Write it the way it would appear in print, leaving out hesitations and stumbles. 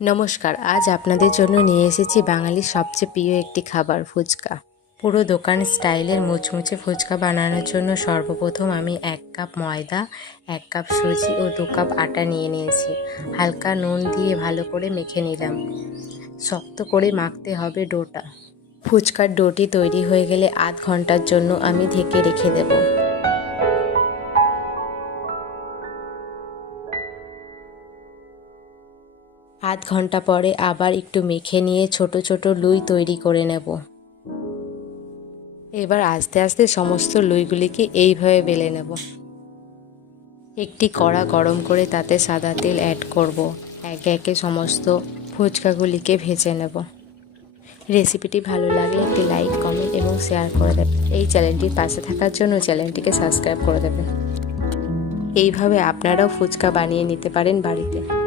নমস্কার, আজ আপনাদের জন্য নিয়ে এসেছি বাঙালির সবচেয়ে প্রিয় একটি খাবার ফুচকা। পুরো দোকান স্টাইলের মুচমুচে ফুচকা বানানোর জন্য সর্বপ্রথম আমি 1 কাপ ময়দা, 1 কাপ সুজি ও 2 কাপ আটা নিয়ে নিয়েছি। হালকা নুন দিয়ে ভালো করে মেখে নিলাম। শক্ত করে মাখতে হবে ডোটা। ফুচকার ডোটি তৈরি হয়ে গেলে আধ ঘন্টার জন্য আমি ঢেকে রেখে দেবো। আধ ঘন্টা পরে আবার একটু মেখে নিয়ে ছোট ছোট লুই তৈরি করে নেব। এবার আস্তে আস্তে সমস্ত লুইগুলিকে এইভাবে বেলে নেব। একটি কড়া গরম করে তাতে সাদা তেল অ্যাড করব। একে একে সমস্ত ফুচকাগুলিকে ভেজে নেব। রেসিপিটি ভালো লাগলে একটি লাইক, কমেন্ট এবং শেয়ার করে দেবেন। এই চ্যানেলটির পাশে থাকার জন্য চ্যানেলটিকে সাবস্ক্রাইব করে দেবেন। এইভাবে আপনারাও ফুচকা বানিয়ে নিতে পারেন বাড়িতে।